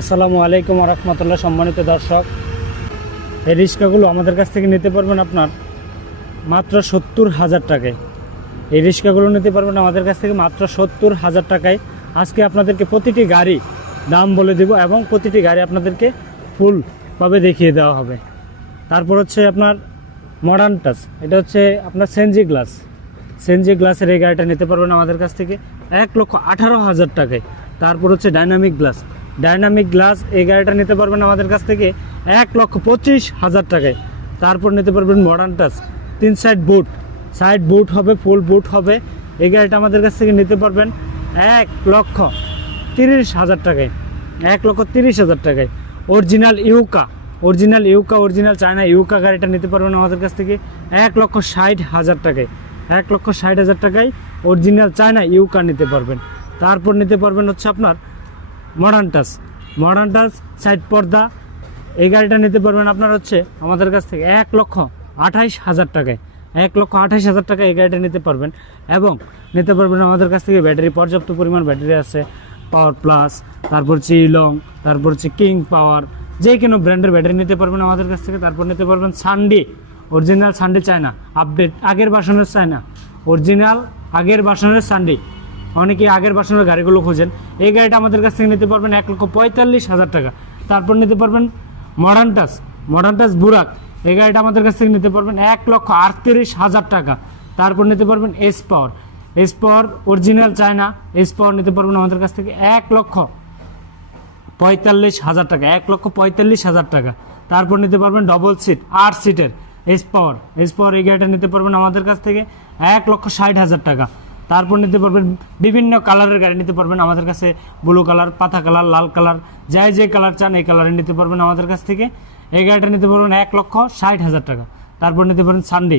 আসসালামু আলাইকুম রহমতুল্লাহ। সম্মানিত দর্শক, এই রিক্সাগুলো আমাদের কাছ থেকে নিতে পারবেন আপনার মাত্র 70,000 টাকায়। এই রিক্সাগুলো নিতে পারবেন আমাদের কাছ থেকে মাত্র 70,000 টাকায়। আজকে আপনাদেরকে প্রতিটি গাড়ি দাম বলে দেব এবং প্রতিটি গাড়ি আপনাদেরকে ফুলভাবে দেখিয়ে দেওয়া হবে। তারপর হচ্ছে আপনার মডার্ন টাচ, এটা হচ্ছে আপনার সেনজি গ্লাসের এই গাড়িটা নিতে পারবেন আমাদের কাছ থেকে 1,18,000 টাকায়। তারপর হচ্ছে ডাইনামিক গ্লাস এই গাড়িটা নিতে পারবেন আমাদের কাছ থেকে 1,25,000 টাকায়। তারপর নিতে পারবেন মডার্ন টাচ 3 সাইড বুট হবে, ফুল বুট হবে। এই গাড়িটা আমাদের কাছ থেকে নিতে পারবেন 1,30,000 টাকায়। 1,30,000 টাকায়। অরিজিনাল চায়না ইউকা গাড়িটা নিতে পারবেন আমাদের কাছ থেকে 1,60,000 টাকায়। 1,60,000 টাকায় অরিজিনাল চায়না ইউকা নিতে পারবেন। তারপর নিতে পারবেন হচ্ছে আপনার মডার্ন টাচ সাইড পর্দা, এই গাড়িটা নিতে পারবেন আপনার হচ্ছে আমাদের কাছ থেকে 1,28,000 টাকায়। 1,28,000 টাকায় এই গাড়িটা নিতে পারবেন। এবং নিতে পারবেন আমাদের কাছ থেকে ব্যাটারি, পর্যাপ্ত পরিমাণ ব্যাটারি আছে, পাওয়ার প্লাস, তারপর হচ্ছে ইলং, তারপর হচ্ছে কিং পাওয়ার, যে কোনো ব্র্যান্ডের ব্যাটারি নিতে পারবেন আমাদের কাছ থেকে। তারপর নিতে পারবেন সানডি, অরিজিনাল সানডি চায়না, আপডেট আগের ভার্সনের চায়না, অরিজিনাল আগের ভার্সনের সানডি। অনেকে আগের ভার্সনের গাড়িগুলো খোঁজেন, এই গাড়িটা আমাদের কাছ থেকে নিতে পারবেন 1,45,000 টাকা। তারপর নিতে পারবেন মডার্ন টাচ বুরাক, এই গাড়িটা আমাদের কাছ থেকে নিতে পারবেন 1,38,000 টাকা। তারপর নিতে পারবেন S power original China, S power নিতে পারবেন আমাদের কাছ থেকে 1,45,000 টাকা। 1,45,000 টাকা। তারপর নিতে পারবেন ডবল সিট 8 সিটের এস পাওয়ার এই গাড়িটা নিতে পারবেন আমাদের কাছ থেকে 1,60,000 টাকা। তারপর নিতে পারবেন বিভিন্ন কালারের গাড়ি নিতে পারবেন আমাদের কাছে, ব্লু কালার, পাতা কালার, লাল কালার, যে কালার চান এই কালারে নিতে পারবেন আমাদের কাছ থেকে। এই গাড়িটা নিতে পারবেন 1,60,000 টাকা। তারপর নিতে পারবেন সানডি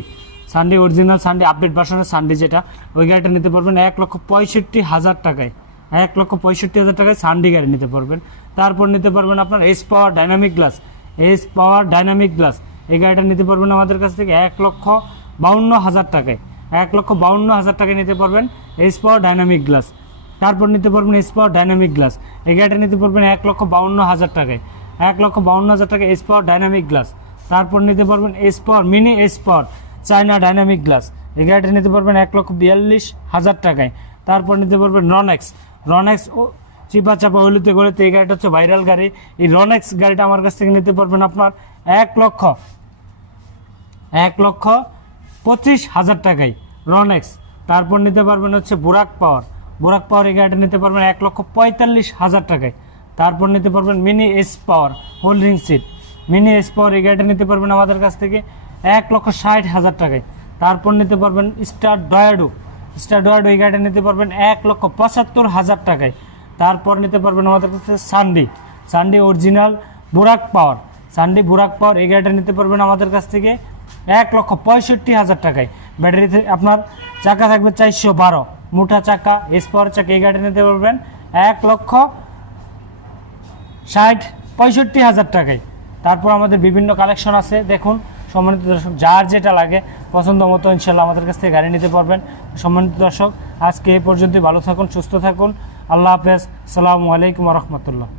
অরিজিনাল সানডি আপডেট ভার্সনের সানডি, যেটা ওই গাড়িটা নিতে পারবেন 1,65,000 টাকায়। 1,65,000 টাকায় সানডি গাড়ি নিতে পারবেন। তারপর নিতে পারবেন আপনার এস পাওয়ার ডাইনামিক গ্লাস, এই গাড়িটা নিতে পারবেন আমাদের কাছ থেকে 1,52,000 টাকায়। 1,52,000 টাকায় নিতে পারবেন এস পাওয়ার ডাইনামিক গ্লাস। তারপর নিতে পারবেন এস পাওয়ার ডাইনামিক গ্লাস, এই গাড়িটা নিতে পারবেন 1,52,000 টাকায়। 1,52,000 টাকায় এস পাওয়ার ডাইনামিক গ্লাস। তারপর নিতে পারবেন এস পাওয়ার চায়না ডাইনামিক গ্লাস, এই গাড়িটা নিতে পারবেন 1,42,000 টাকায়। তারপর নিতে পারবেন রনেক্স চিপা চাপা হলিতে গলিতে, এই গাড়িটা হচ্ছে ভাইরাল গাড়ি। এই রনেক্স গাড়িটা আমার কাছ থেকে নিতে পারবেন আপনার 1,25,000 টাকায় রনেক্স। তারপর নিতে পারবেন হচ্ছে বুরাক পাওয়ার, এই গাড়িটা নিতে পারবেন 1,45,000 টাকায়। তারপর নিতে পারবেন mini S power holding seat, এই গাড়িটা নিতে পারবেন আমাদের কাছ থেকে 1,60,000 টাকায়। তারপর নিতে পারবেন স্টার ডয়াডো, এই গাড়িটা নিতে পারবেন 1,75,000 টাকায়। তারপর নিতে পারবেন আমাদের কাছে সানডি অরিজিনাল বুরাক পাওয়ার, এই গাড়িটা নিতে পারবেন আমাদের কাছ থেকে 1,65,000 টাকায়। ব্যাটারিতে আপনার চাকা থাকবে 412 মোটা চাকা, এস পাওয়ার চাকা, এই গাড়িটা নিতে পারবেন 1,65,000 টাকায়। তারপর আমাদের বিভিন্ন কালেকশন আছে, দেখুন সম্মানিত দর্শক, যার যেটা লাগে পছন্দ মতো ইনশাল্লাহ আমাদের কাছ থেকে গাড়ি নিতে পারবেন। সম্মানিত দর্শক, আজকে এই পর্যন্তই। ভালো থাকুন, সুস্থ থাকুন, আল্লাহ হাফেজ, আসসালামু আলাইকুম রহমতুল্লাহ।